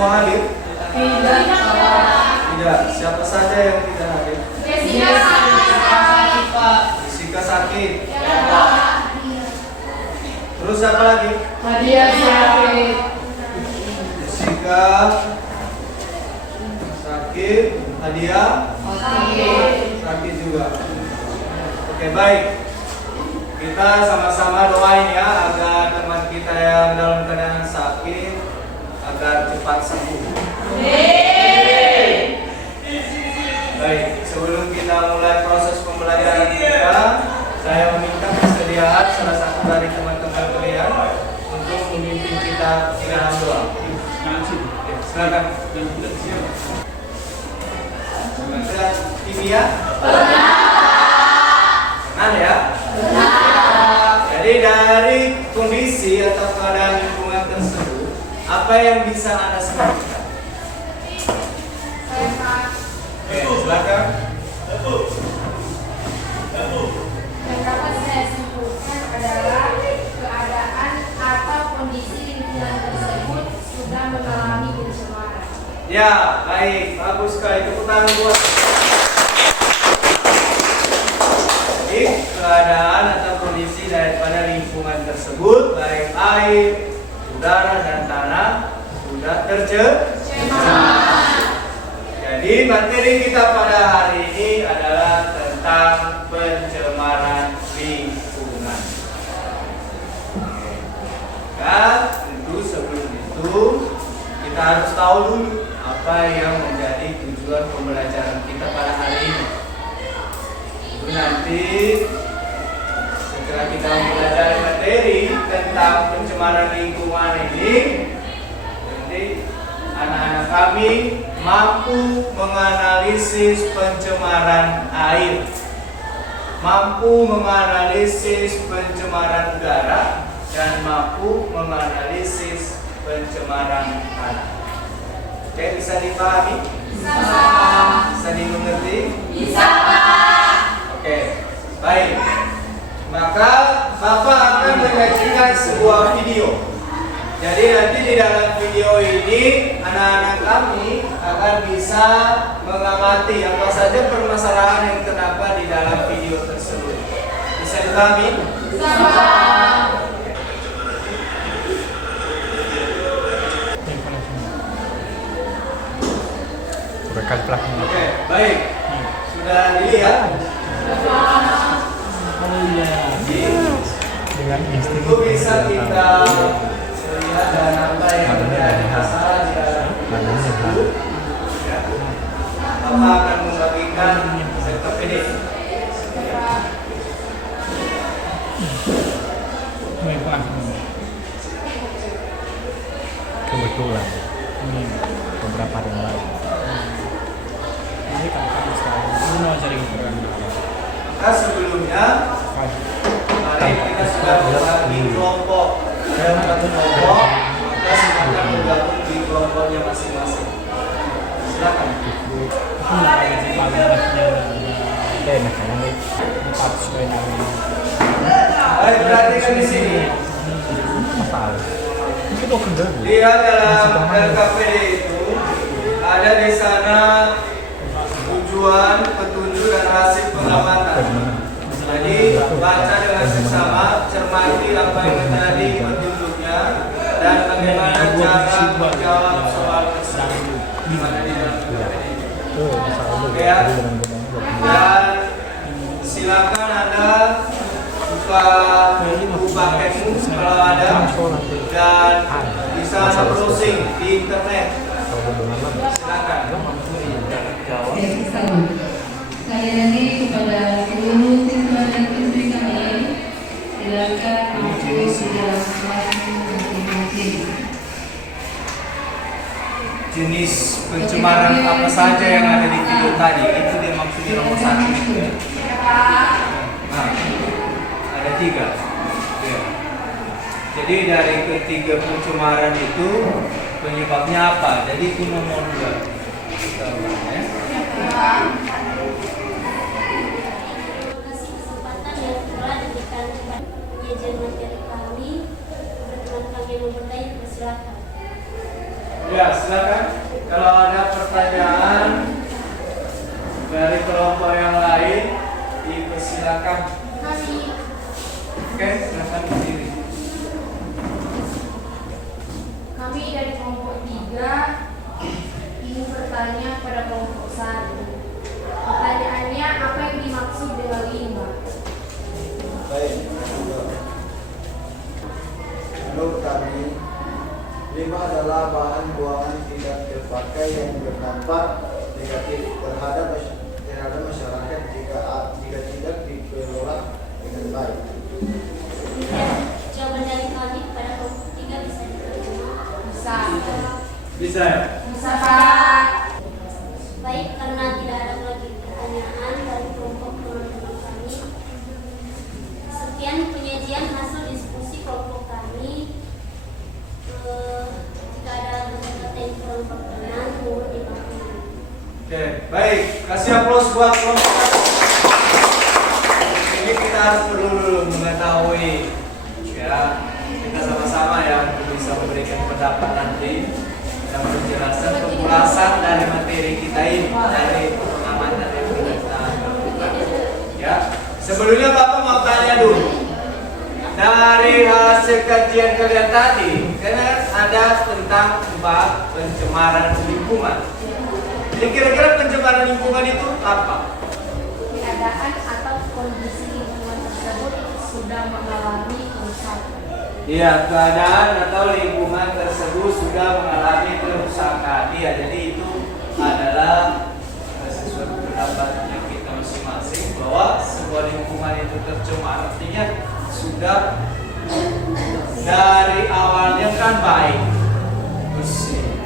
semua hadir? Tidak. Tidak. Siapa saja yang tidak hadir? Jessica sakit. Terus apa lagi? Nadia sakit. Jessica sakit. Nadia sakit juga. Oke, baik. Kita sama-sama doain ya agar teman kita yang dalam keadaan sakit agar cepat sembuh. Baik, sebelum kita mulai proses pembelajaran kita, saya meminta kesediaan salah satu dari teman-teman kalian untuk memimpin kita di dalam doa. Silakan. Benar kimia? Benar ya? Jadi dari kondisi atau keadaan lingkungan tersebut, apa yang bisa Anda sebutkan? Oke, silakan. Yang dapat saya simpulkan adalah keadaan atau kondisi lingkungan tersebut sudah mengalami pencemaran. Ya, baik, bagus sekali. Tepuk tangan buat. Jadi, keadaan atau kondisi daripada lingkungan tersebut, baik air, udara, dan tanah sudah tercemar. Jadi, materi kita pada hari ini adalah tentang pencemaran lingkungan. Dan tentu sebelum itu kita harus tahu dulu apa yang menjadi tujuan pembelajaran kita pada hari ini. Itu nanti setelah kita mempelajari materi tentang pencemaran lingkungan ini, nanti anak-anak kami mampu menganalisis pencemaran air, mampu menganalisis pencemaran udara, dan mampu menganalisis pencemaran tanah. Oke, bisa dipahami? Bisa, Pak. Bisa dimengerti? Bisa, Pak. Oke, baik. Maka Bapak akan menyajikan sebuah video. Jadi nanti di dalam video ini anak-anak kami akan bisa mengamati apa saja permasalahan yang terdapat di dalam video tersebut. Bisa dipahami? Bisa, Pak. Oke, baik. Sudah dilihat? Itu bisa kita lihat dan apa yang menjadi masalah di dalam video tersebut. Ya. Bapak akan membagikan sektor ini. Kebetulan ini beberapa hari yang lalu. Ini kan sekarang mau cari Maka sebelumnya mari kita sudah berbagi kelompok dalam satu kelompok, maka silakan bergabung di kelompoknya masing-masing. Silakan. Baik, perhatikan di sini. Lihat dalam LKPD itu ada di sana tujuan, petunjuk, dan hasil pengamatan. Jadi baca dengan seksama, cermati apa yang tadi petunjuknya dan bagaimana cara menjawab soal tersebut. Ada di dalam LKPD. Oke ya. Dan silakan Anda buka buku paketmu kalau ada dan bisa browsing di internet. Silakan. Saya ini kepada seluruh siswa dan siswi kami, silakan masuk di dalam kelas masing-masing. Jenis pencemaran apa saja yang ada di video tadi itu dimaksud di nomor 1. Nah, ada 3. Ya. Jadi dari ketiga pencemaran itu penyebabnya apa? Jadi itu nomor 2. Kita ulang ya. Kesempatan yang telah diberikan kepada penyajian materi kami, teman-teman kami yang bertanya, silakan. Ya, silakan. Kalau ada pertanyaan dari kelompok yang lain, dipersilakan. Oke, silakan berdiri. Kami dari kelompok 3 ingin bertanya pada kelompok 1. Pertanyaannya, apa yang dimaksud dengan limbah? Baik, menurut kami, limbah adalah bahan buangan tidak terpakai yang berdampak negatif terhadap masyarakat jika tidak dikelola dengan baik. Jawaban dari kami pada kelompok 3 bisa diterima. Bisa. Bisa ya? Bisa, Pak. Baik, karena tidak ada lagi pertanyaan dari kelompok teman-teman kami. Sekian penyajian hasil diskusi kelompok kami. Jika ada kata-kata yang kurang berkenan, mohon dimaklumi. Oke, baik. Kasih aplaus buat kelompok. Ini kita harus dulu mengetahui, ya, kita sama-sama ya untuk bisa memberikan pendapat nanti dan penjelasan pengulasan dari materi kita ini, dari pengamatan yang sudah kita lakukan. Ya, sebelumnya Bapak mau tanya dulu. Dari hasil kajian kalian tadi, karena ada tentang pencemaran lingkungan. Jadi kira-kira pencemaran lingkungan itu apa? Keadaan atau kondisi lingkungan tersebut sudah mengalami kerusakan. Iya, keadaan atau lingkungan tersebut sudah mengalami kerusakan. Iya, jadi itu adalah sesuatu pendapatnya kita masing-masing bahwa sebuah lingkungan itu tercemar, artinya sudah dari awalnya kan baik, bersih.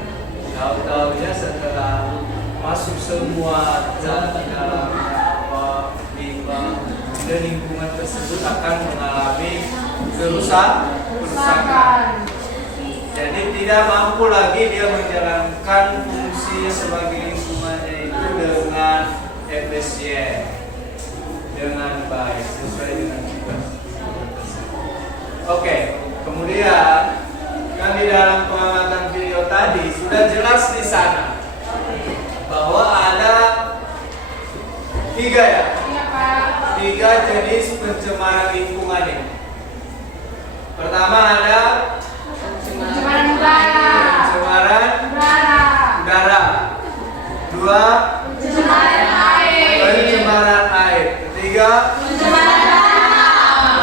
Tahu-tahunya setelah masuk semua zat dalam limbah dan lingkungan tersebut akan mengalami kerusakan. Jadi tidak mampu lagi dia menjalankan fungsinya sebagai lingkungannya itu dengan efisien, dengan baik, sesuai dengan tugas. Oke, kemudian kan di dalam pengamatan video tadi sudah jelas di sana bahwa ada 3 ya, Iya, Pak. 3 jenis pencemaran lingkungan ini. Pertama ada Pencemaran udara. pencemaran udara. 2 Pencemaran air. pencemaran air. 3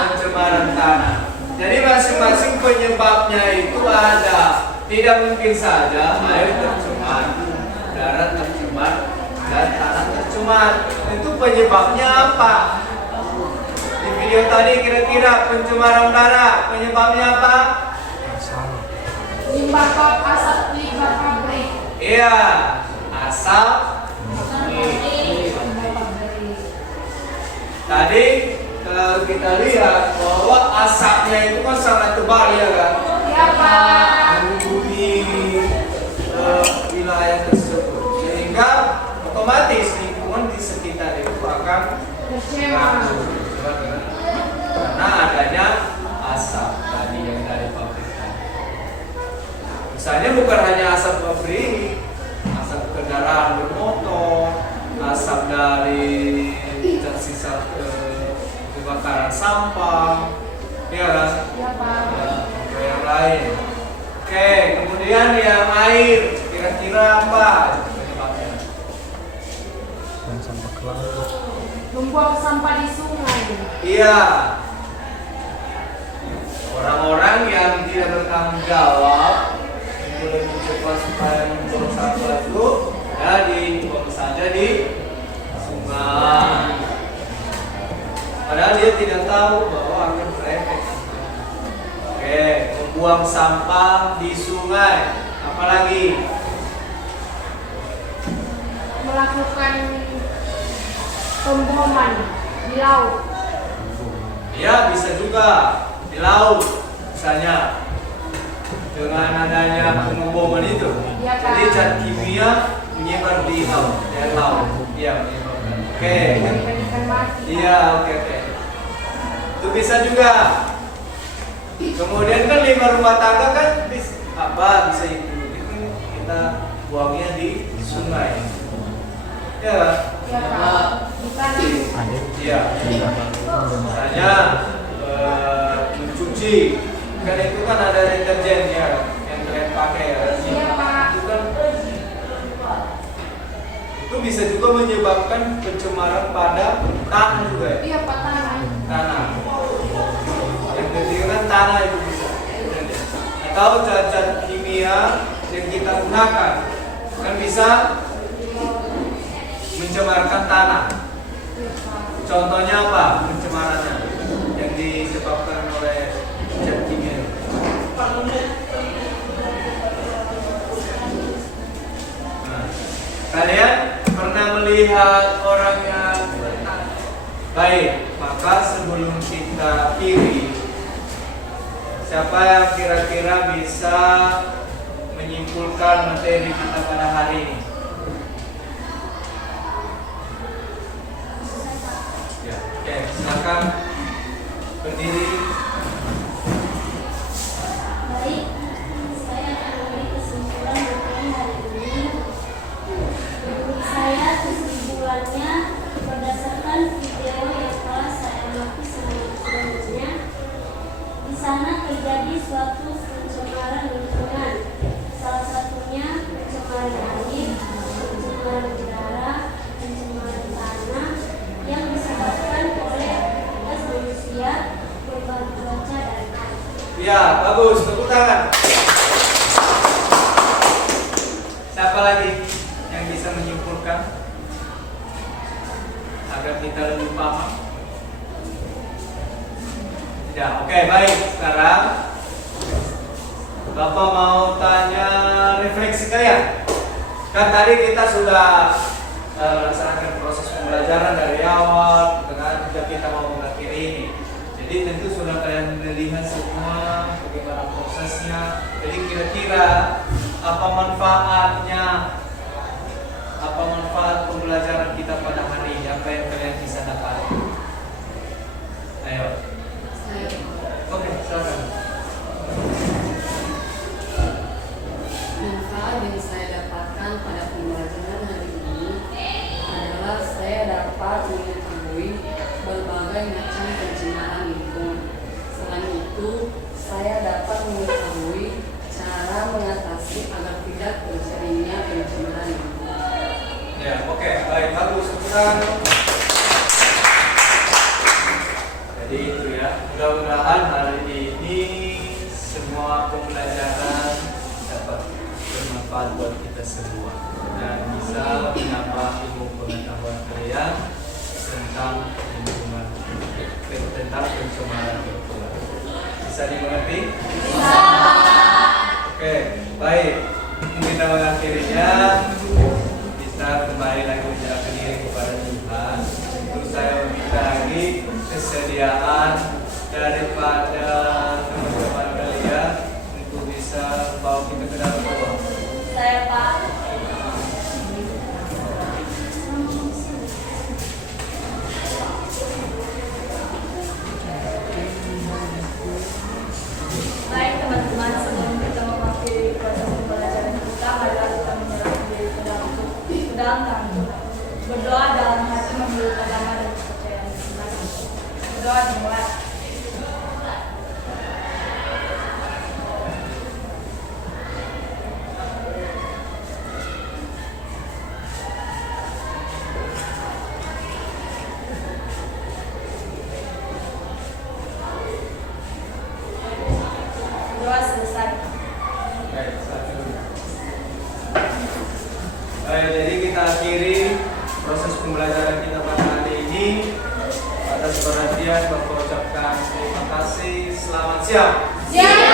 pencemaran tanah. Jadi masing-masing penyebabnya itu ada. Tidak mungkin saja air tercemar, udara tercemar, dan tanah tercemar. Itu penyebabnya apa? Di video tadi kira-kira pencemaran udara penyebabnya apa? Limbah asap limbah pabrik. Iya, asap. Tadi kalau kita lihat bahwa asapnya itu kan sangat tebal ya kan? Iya, Pak. Menghubungi wilayah tersebut, sehingga otomatis lingkungan di sekitar itu akan Tercemar. karena adanya asap tadi yang dari pabrik. Misalnya bukan hanya asap pabrik, asap kendaraan bermotor, asap dari tersisa kebakaran sampah, ya kan? Iya, Pak. Ya, yang lain. Oke, kemudian yang air, kira-kira apa penyebabnya? Dan sampah ke laut. Membuang sampah di sungai. Iya, orang-orang yang tidak bertanggung jawab untuk lebih cepat supaya membuang sampah itu ya dibuang saja di sungai. Padahal dia tidak tahu bahwa akan berefek. Oke, membuang sampah di sungai, apalagi Melakukan pemboman di laut. ya bisa juga di laut, misalnya dengan adanya pengeboman itu. Iya, Kak. Jadi zat kimia menyebar di laut, Iya, menyebabkan. Oke. Ikan mati. Iya, oke. Itu bisa juga. Kemudian kan limbah rumah tangga kan bisa itu buangnya di sungai. Ya, Ya Pak. Bukan. Ada. iya. Misalnya mencuci, kan itu kan ada deterjen ya yang kalian pakai ya. Iya Pak. Itu kan itu bisa juga menyebabkan pencemaran pada tanah juga ya. Iya Pak, Tanah. Yang ketiga kan tanah itu bisa. Atau zat-zat kimia yang kita gunakan kan bisa mencemarkan tanah. Contohnya apa pencemarannya yang disebabkan oleh zat kimia? Nah, kalian pernah melihat orang yang baik, maka sebelum kita kiri, siapa yang kira-kira bisa menyimpulkan materi kita pada hari ini? Ya, oke, silakan berdiri. Baik, saya akan memberi kesimpulan materi hari ini. Menurut saya kesimpulannya berdasarkan video yang telah saya amati sebelumnya. Di sana terjadi suatu pencemaran lingkungan. Salah satunya pencemaran air, pencemaran udara, pencemaran tanah yang disebabkan oleh aktivitas manusia, perubahan cuaca dan air. Ya, bagus, tepuk tangan. Siapa lagi yang bisa menyimpulkan agar kita lebih paham? Tidak, oke, baik. Sekarang Bapak mau tanya refleksi kalian. Kan tadi kita sudah melaksanakan proses pembelajaran dari awal dengan juga kita mau mengakhiri ini. Jadi tentu sudah kalian melihat semua bagaimana prosesnya. Jadi kira-kira apa manfaatnya? Apa manfaat pembelajaran kita pada hari ini? Apa yang kalian bisa dapat? Ayo. Oke, silakan. Manfaat yang saya dapatkan pada pembelajaran hari ini adalah saya dapat mengetahui berbagai macam pencemaran lingkungan. Selain itu, saya dapat mengetahui cara mengatasi agar tidak terjadinya pencemaran lingkungan. Ya, oke, baik, bagus. Sekarang jadi itu ya, mudah-mudahan hari ini semua pembelajaran dapat bermanfaat buat kita semua dan bisa menambah ilmu pengetahuan kalian tentang lingkungan, tentang pencemaran lingkungan. Bisa dimengerti? Bisa. Oke, baik. Kita mengakhirinya. Kita kembali lagi menyerahkan diri kepada Tuhan. Untuk saya meminta lagi kesediaan daripada teman-teman kalian untuk bisa bawa kita ke dalam doa. Saya Pak. Baik teman-teman, sebelum kita mengakhiri proses pembelajaran kita, marilah kita menyerahkan diri ke dalam tangan Tuhan. Berdoa dalam hati menurut agama dan kepercayaan masing-masing. Berdoa dimulai. Doa selesai. Baik, satu. Baik, jadi kita akhiri proses pembelajaran kita pada hari ini. Atas perhatian, Bapak ucapkan terima kasih. Selamat siang. Siap.